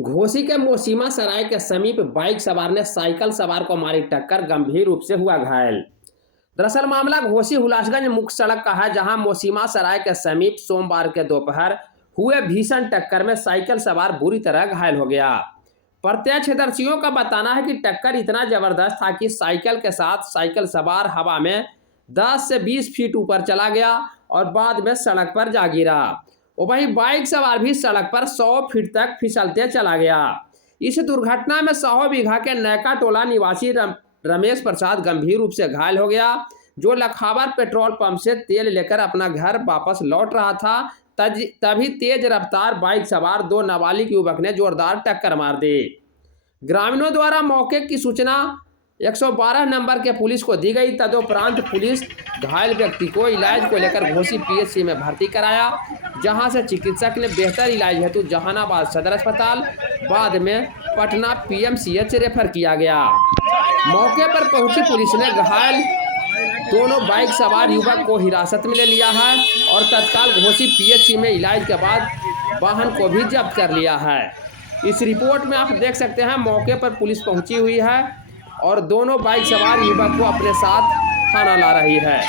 घोसी के मोसीमा सराय के समीप बाइक सवार ने साइकिल सवार को मारी टक्कर, गंभीर रूप से हुआ घायल। दरअसल मामला घोसी हुलासगंज मुख्य सड़क का है, जहां मोसीमा सराय के समीप सोमवार के दोपहर हुए भीषण टक्कर में साइकिल सवार बुरी तरह घायल हो गया। प्रत्यक्षदर्शियों का बताना है कि टक्कर इतना जबरदस्त था कि साइकिल के साथ साइकिल सवार हवा में 10 से 20 फीट ऊपर चला गया और बाद में सड़क पर जा गिरा। और वहीं बाइक सवार भी सड़क पर 100 फीट तक फिसलते चला गया। इस दुर्घटना में 100 बीघा के नैका टोला निवासी रमेश प्रसाद गंभीर रूप से घायल हो गया, जो लखावर पेट्रोल पंप से तेल लेकर अपना घर वापस लौट रहा था। तभी तेज रफ्तार बाइक सवार 2 नाबालिग युवक ने जोरदार टक्कर मार दी। ग्रामीणों द्वारा मौके की सूचना 112 नंबर के पुलिस को दी गई। तदुपरांत पुलिस घायल व्यक्ति को इलाज को लेकर घोसी पीएचसी में भर्ती कराया, जहां से चिकित्सक ने बेहतर इलाज हेतु जहानाबाद सदर अस्पताल, बाद में पटना पीएमसीएच रेफर किया गया। मौके पर पहुंची पुलिस ने घायल दोनों बाइक सवार युवक को हिरासत में ले लिया है और तत्काल घोसी पीएचसी में इलाज के बाद वाहन को भी जब्त कर लिया है। इस रिपोर्ट में आप देख सकते हैं मौके पर पुलिस पहुंची हुई है और दोनों बाइक सवार युवक को अपने साथ थाना ला रही है।